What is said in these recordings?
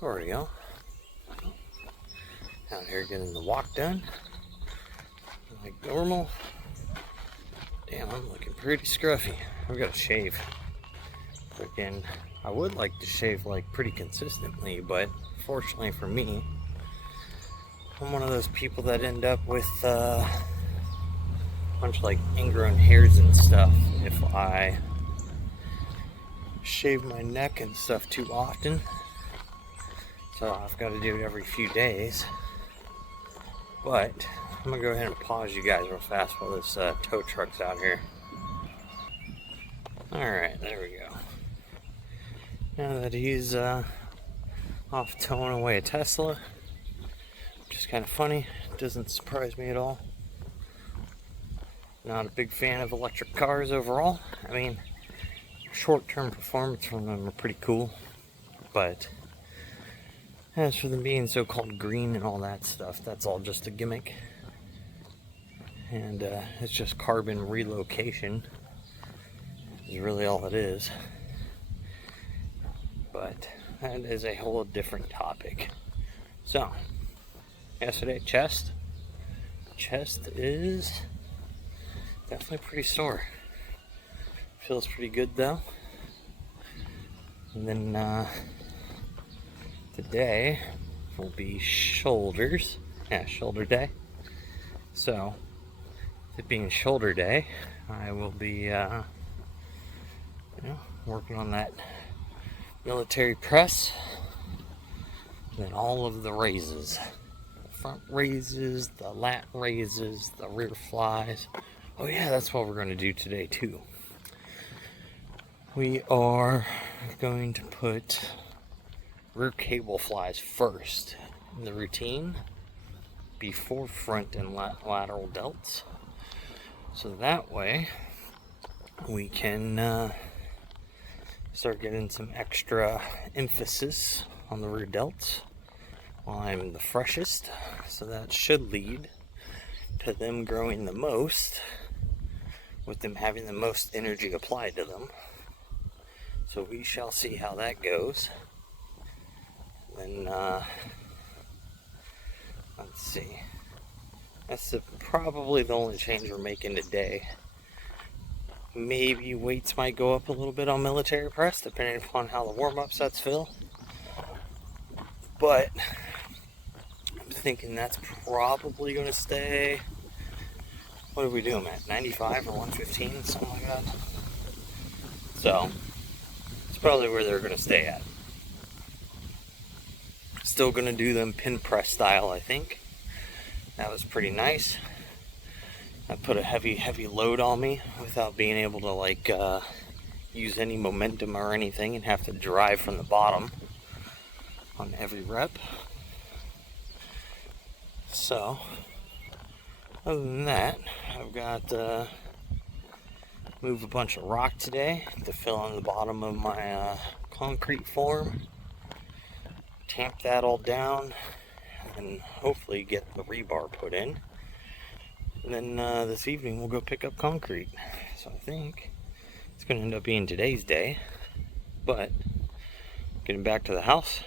Already go. Out here getting the walk done. Like normal. Damn, I'm looking pretty scruffy. I've got to shave. Again, I would like to shave like pretty consistently, but fortunately for me, I'm one of those people that end up with a bunch of like ingrown hairs and stuff if I shave my neck and stuff too often. So I've got to do it every few days. But I'm gonna go ahead and pause you guys real fast while this tow truck's out here. Alright, there we go. Now that he's off towing away a Tesla, which is kind of funny, doesn't surprise me at all. Not a big fan of electric cars overall. I mean, short-term performance from them are pretty cool, but as for them being so-called green and all that stuff, that's all just a gimmick. And it's just carbon relocation is really all it is. But that is a whole different topic. So, yesterday, chest is definitely pretty sore. Feels pretty good though. And then today will be shoulders. Yeah, shoulder day. So, it being shoulder day, I will be working on that military press. And then all of the raises. The front raises, the lat raises, the rear flies. Oh yeah, that's what we're going to do today too. We are going to put rear cable flies first in the routine before front and lateral delts. So that way we can start getting some extra emphasis on the rear delts while I'm the freshest. So that should lead to them growing the most, with them having the most energy applied to them. So we shall see how that goes. Then, let's see. That's probably the only change we're making today. Maybe weights might go up a little bit on military press, depending upon how the warm-up sets feel. But I'm thinking that's probably going to stay. What are we doing at? 95 or 115, something like that. So it's probably where they're going to stay at. Still going to do them pin press style, I think. That was pretty nice. I put a heavy load on me without being able to like use any momentum or anything and have to drive from the bottom on every rep. So other than that, I've got move a bunch of rock today to fill in the bottom of my concrete form, tamp that all down, and hopefully get the rebar put in. And then this evening we'll go pick up concrete. So I think it's going to end up being today's day, but getting back to the house.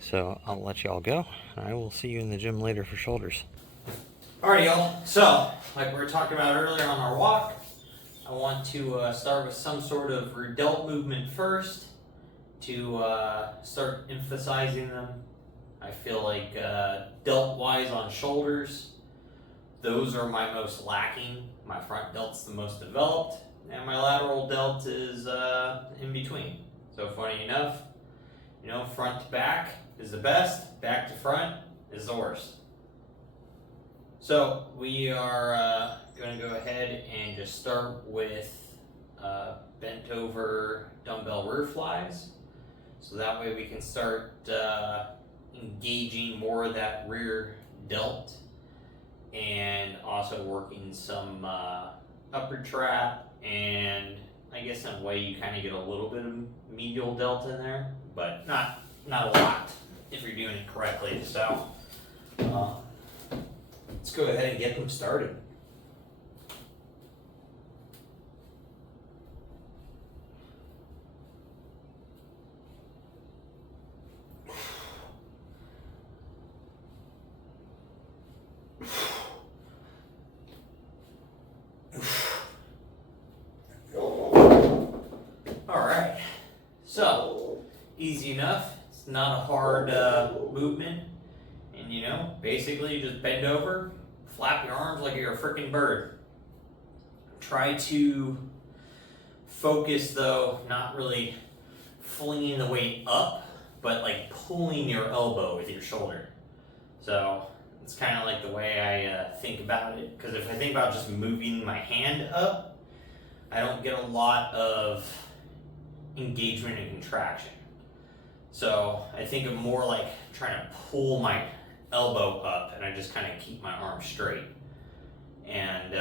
So I'll let y'all go. I will see you in the gym later for shoulders. Alright y'all, so like we were talking about earlier on our walk, I want to start with some sort of rear delt movement first to start emphasizing them. I feel like delt-wise on shoulders, those are my most lacking. My front delt's the most developed, and my lateral delt is in between. So funny enough, front to back is the best, back to front is the worst. So we are going to go ahead and just start with bent over dumbbell rear flies. So that way we can start engaging more of that rear delt and also working some upper trap, and I guess in a way you kind of get a little bit of medial delt in there, but not a lot if you're doing it correctly. So let's go ahead and get them started. easy enough. It's not a hard movement. And you know, basically you just bend over, flap your arms like you're a freaking bird. Try to focus though, not really flinging the weight up, but like pulling your elbow with your shoulder. So it's kind of like the way I think about it. Because if I think about just moving my hand up, I don't get a lot of engagement and contraction. So I think of more like trying to pull my elbow up, and I just kind of keep my arm straight. And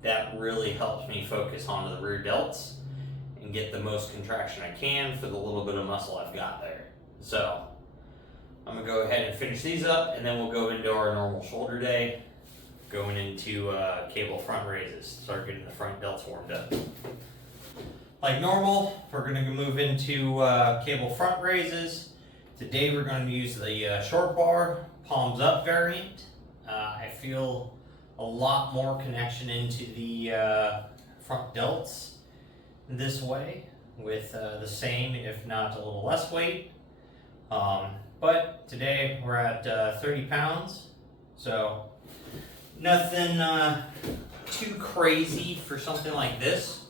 that really helps me focus onto the rear delts and get the most contraction I can for the little bit of muscle I've got there. So I'm gonna go ahead and finish these up, and then we'll go into our normal shoulder day, going into cable front raises, start getting the front delts warmed up. Like normal, we're gonna move into cable front raises. Today we're going to use the short bar, palms up variant. I feel a lot more connection into the front delts this way with the same, if not a little less weight. But today we're at 30 pounds, so nothing too crazy for something like this,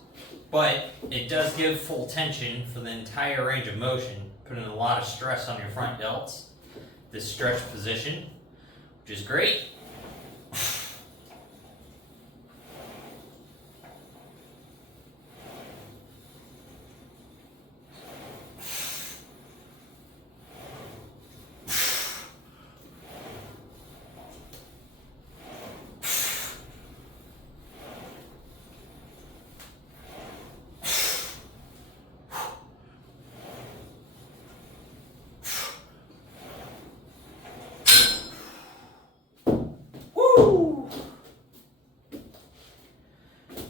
but it does give full tension for the entire range of motion, putting a lot of stress on your front delts, this stretch position, which is great.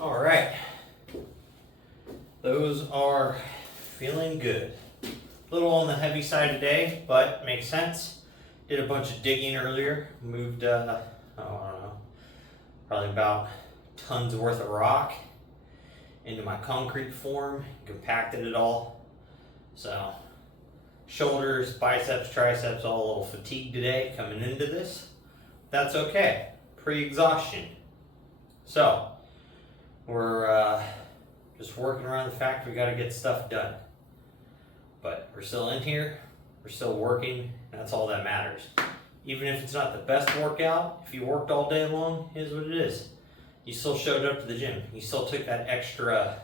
All right, those are feeling good. A little on the heavy side today, but makes sense. Did a bunch of digging earlier, moved, I don't know, probably about tons worth of rock into my concrete form, compacted it all. So shoulders, biceps, triceps, all a little fatigued today coming into this. That's okay, pre-exhaustion. So we're just working around the fact we got to get stuff done. But we're still in here, we're still working, and that's all that matters. Even if it's not the best workout, if you worked all day long, it is what it is. You still showed up to the gym. You still took that extra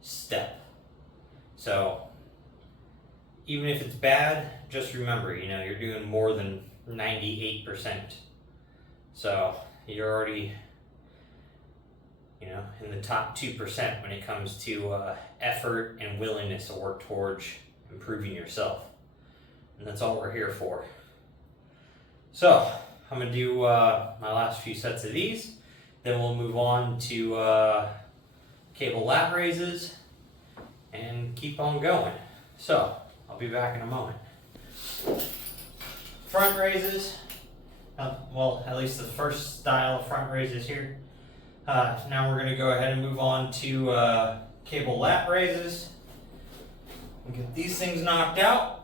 step. So even if it's bad, just remember, you know, you're doing more than 98%. So you're already, you know, in the top 2% when it comes to effort and willingness to work towards improving yourself. And that's all we're here for. So I'm gonna do my last few sets of these, then we'll move on to cable lat raises and keep on going. So I'll be back in a moment. Front raises, well, at least the first style of front raises here. Now we're going to go ahead and move on to cable lat raises. We'll get these things knocked out.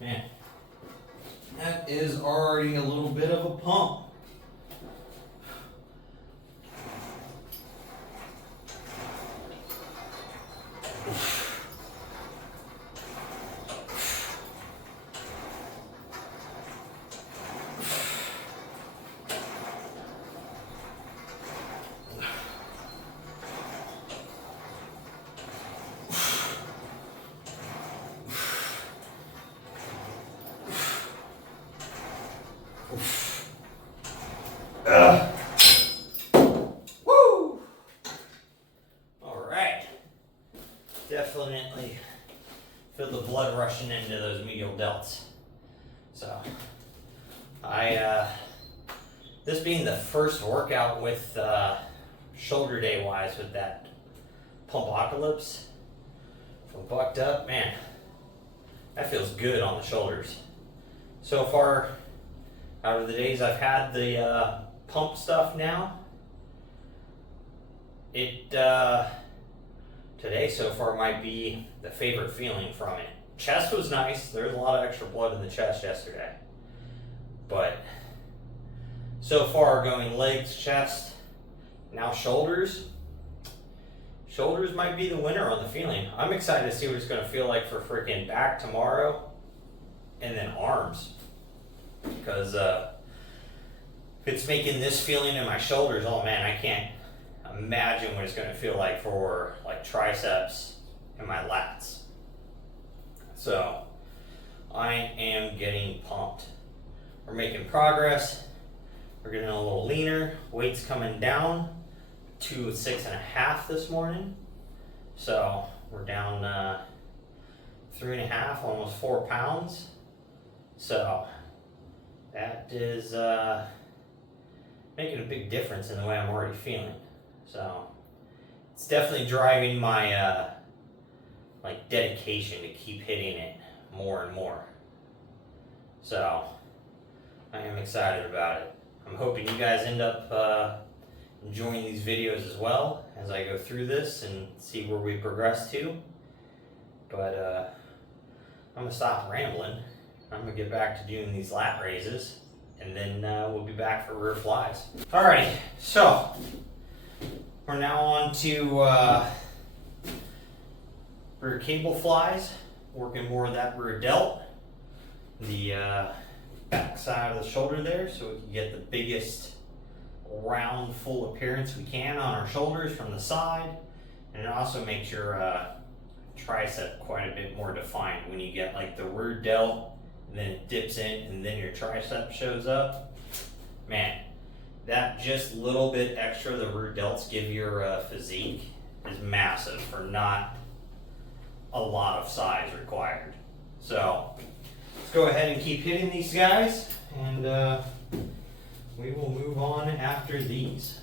Man, that is already a little bit of a pump. Woo! All right. Definitely feel the blood rushing into those medial delts. So I this being the first workout with shoulder day wise with that Pumpocalypse from Bucked Up, man, that feels good on the shoulders. So far, out of the days I've had the pump stuff now, today so far might be the favorite feeling from it. Chest was nice. There was a lot of extra blood in the chest yesterday. But so far going legs, chest, now shoulders. Shoulders might be the winner on the feeling. I'm excited to see what it's going to feel like for freaking back tomorrow and then arms. Because if it's making this feeling in my shoulders, oh man, I can't imagine what it's going to feel like for like triceps and my lats. So I am getting pumped. We're making progress. We're getting a little leaner. Weight's coming down to 6.5 this morning. So we're down 3.5, almost 4 pounds. So that is making a big difference in the way I'm already feeling. So it's definitely driving my like dedication to keep hitting it more and more. So I am excited about it. I'm hoping you guys end up enjoying these videos as well as I go through this and see where we progress to. But I'm gonna stop rambling. I'm gonna get back to doing these lat raises, and then we'll be back for rear flies. Alrighty, so we're now on to rear cable flies, working more of that rear delt, the back side of the shoulder there, so we can get the biggest round full appearance we can on our shoulders from the side, and it also makes your tricep quite a bit more defined when you get like the rear delt and then it dips in and then your tricep shows up. Man, that just little bit extra the rear delts give your physique is massive for not a lot of size required. So let's go ahead and keep hitting these guys, and we will move on after these.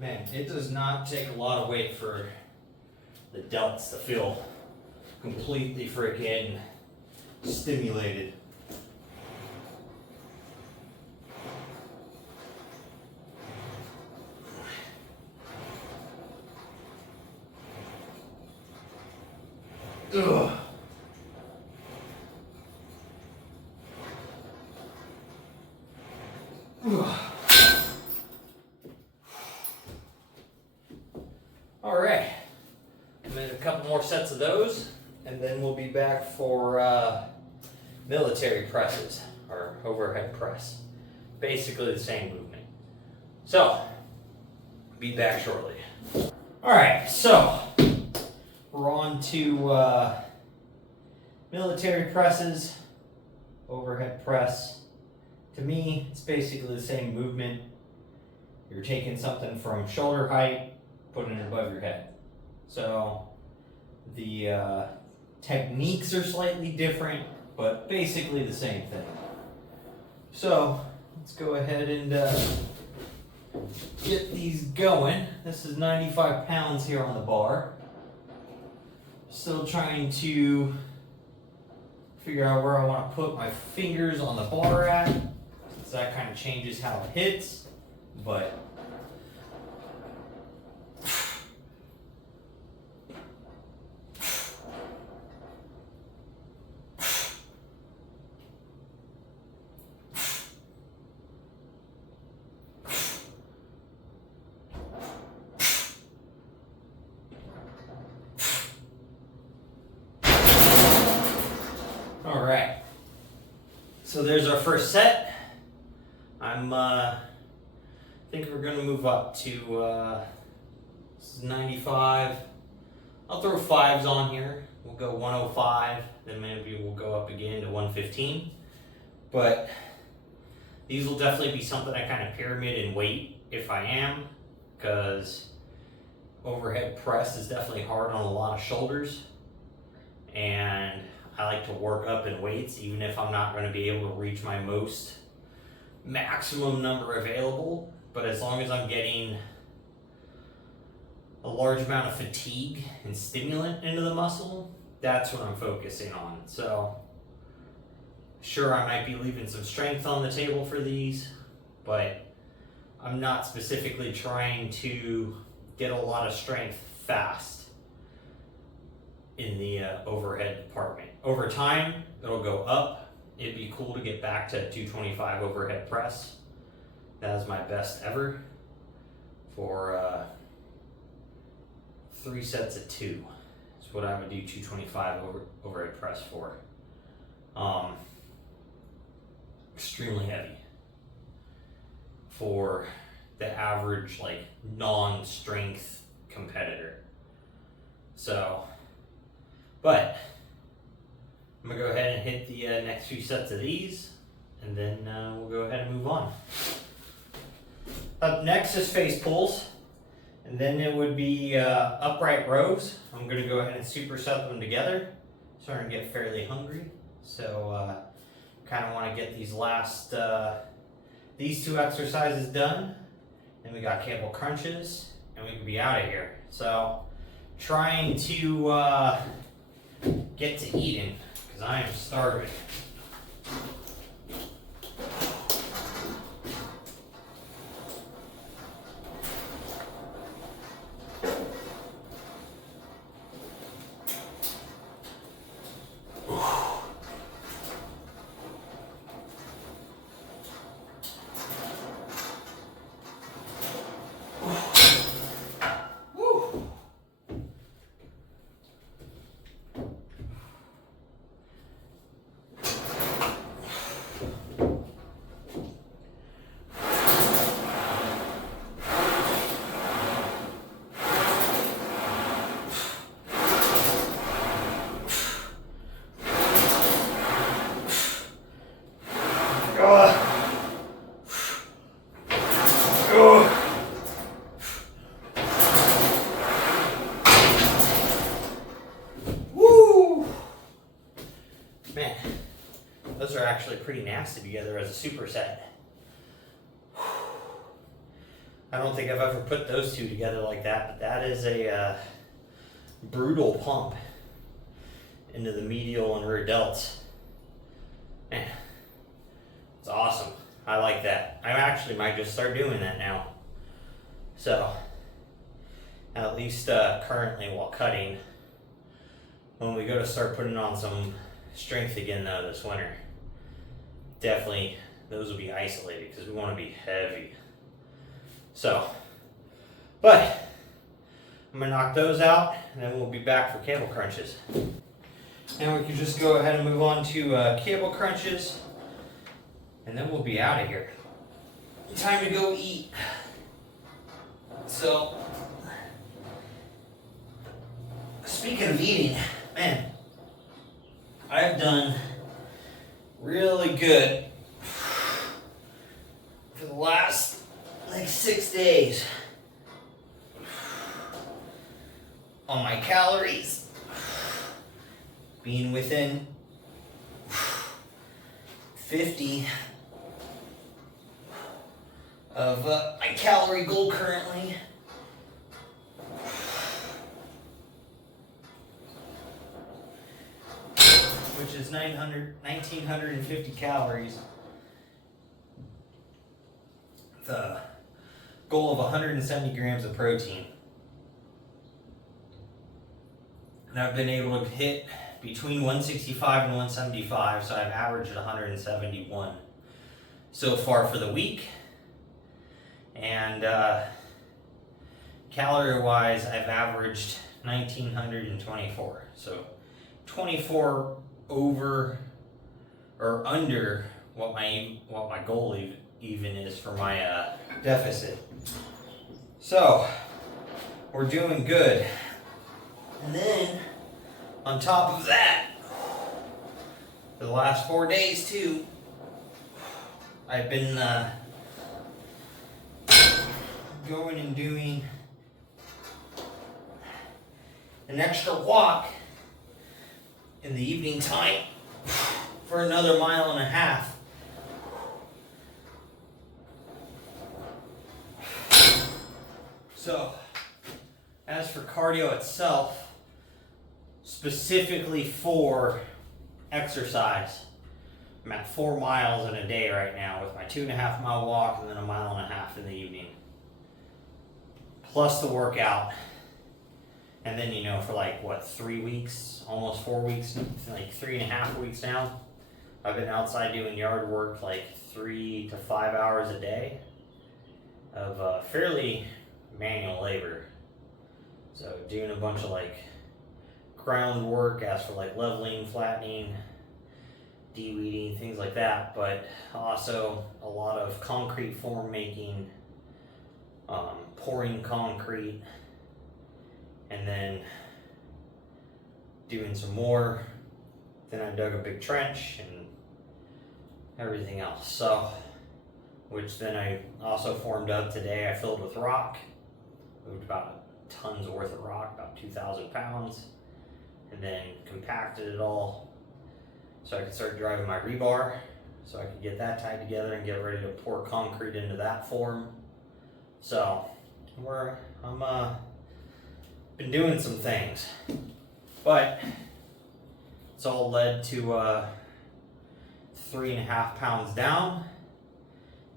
Man, it does not take a lot of weight for the delts to feel completely freaking stimulated. Ugh. All right, I made a couple more sets of those, and then we'll be back for military presses or overhead press. Basically the same movement. So, be back shortly. All right, so we're on to military presses, overhead press. To me, it's basically the same movement. You're taking something from shoulder height, putting it above your head. So the techniques are slightly different, but basically the same thing. So let's go ahead and get these going. This is 95 pounds here on the bar. Still trying to figure out where I want to put my fingers on the bar at, so that kind of changes how it hits, but all right. So there's our first set. I think we're gonna move up to this is 95. I'll throw 5s on here we'll go 105, then maybe we'll go up again to 115. But these will definitely be something I kind of pyramid in weight if I am, because overhead press is definitely hard on a lot of shoulders, and I like to work up in weights even if I'm not going to be able to reach my maximum number available. But as long as I'm getting a large amount of fatigue and stimulant into the muscle, that's what I'm focusing on. So sure, I might be leaving some strength on the table for these, but I'm not specifically trying to get a lot of strength fast in the overhead department. Over time, it'll go up. It'd be cool to get back to 225 overhead press. That is my best ever for 3 sets of 2. That's what I would do 225 overhead press for. Extremely heavy for the average like non-strength competitor. So, but I'm gonna go ahead and hit the next few sets of these, and then we'll go ahead and move on. Up next is face pulls, and then it would be upright rows. I'm gonna go ahead and superset them together. Starting to get fairly hungry, so kind of want to get these 2 exercises done. Then we got cable crunches, and we can be out of here. So trying to get to eating, because I am starving. Man, those are actually pretty nasty together as a superset. I don't think I've ever put those 2 together like that, but that is a brutal pump into the medial and rear delts. Man, it's awesome. I like that. I actually might just start doing that now. So, at least currently while cutting, when we go to start putting on some strength again though this winter, definitely those will be isolated because we want to be heavy. So, but I'm gonna knock those out, and then we'll be back for cable crunches. And we can just go ahead and move on to cable crunches, and then we'll be out of here. Time to go eat. So, speaking of eating, man, I've done really good for the last like 6 days on my calories, being within 50 of my calorie goal currently. Which is 1,950 calories. The goal of 170 grams of protein. And I've been able to hit between 165 and 175, so I've averaged 171 so far for the week. And calorie-wise, I've averaged 1,924. So 24 over or under what my goal even is for my deficit. So we're doing good. And then On top of that, for the last 4 days too, I've been going and doing an extra walk in the evening time for another 1.5 miles. So, as for cardio itself, specifically for exercise, I'm at 4 miles in a day right now with my 2.5 mile walk and then 1.5 miles in the evening. Plus the workout. And then, you know, for like, what, 3 weeks, almost 4 weeks, like 3.5 weeks now, I've been outside doing yard work like 3 to 5 hours a day of fairly manual labor. So doing a bunch of like ground work as for like leveling, flattening, de-weeding, things like that, but also a lot of concrete form making, pouring concrete, and then doing some more. Then I dug a big trench and everything else. So, which then I also formed up today. I filled with rock, moved about tons worth of rock, about 2,000 pounds, and then compacted it all so I could start driving my rebar, so I could get that tied together and get ready to pour concrete into that form. So I'm been doing some things, but it's all led to 3.5 pounds down,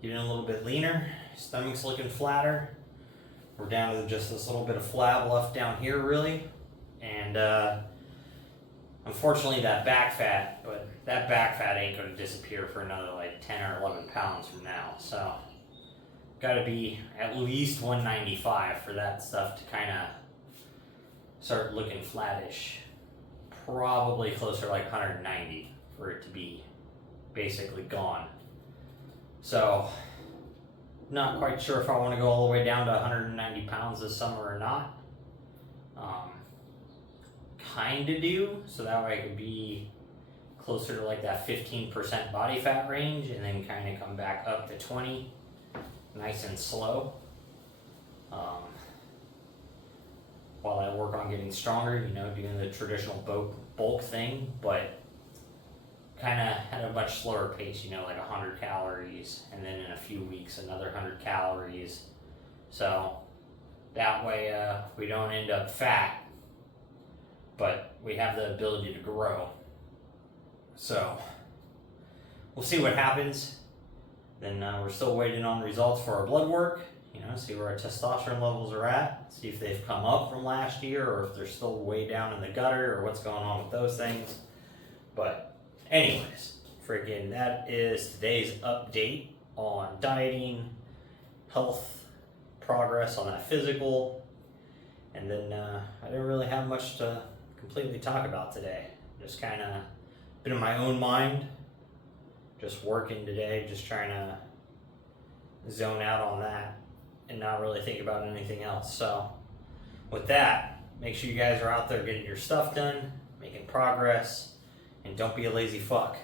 getting a little bit leaner, stomach's looking flatter. We're down to just this little bit of flab left down here, really, and unfortunately that back fat, but that back fat ain't going to disappear for another like 10 or 11 pounds from now. So got to be at least 195 for that stuff to kind of start looking flattish. Probably closer to like 190 for it to be basically gone. So not quite sure if I want to go all the way down to 190 pounds this summer or not. Kind of do, so that way I could be closer to like that 15% body fat range and then kind of come back up to 20 nice and slow, while I work on getting stronger, you know, doing the traditional bulk thing, but kind of at a much slower pace, you know, like 100 calories and then in a few weeks another 100 calories, so that way we don't end up fat, but we have the ability to grow. So we'll see what happens. Then we're still waiting on results for our blood work, you know, see where our testosterone levels are at, see if they've come up from last year or if they're still way down in the gutter or what's going on with those things. But anyways, freaking that is today's update on dieting, health, progress on that physical, and then I didn't really have much to completely talk about today. Just kind of been in my own mind, just working today, just trying to zone out on that and not really think about anything else. So with that, make sure you guys are out there getting your stuff done, making progress, and don't be a lazy fuck.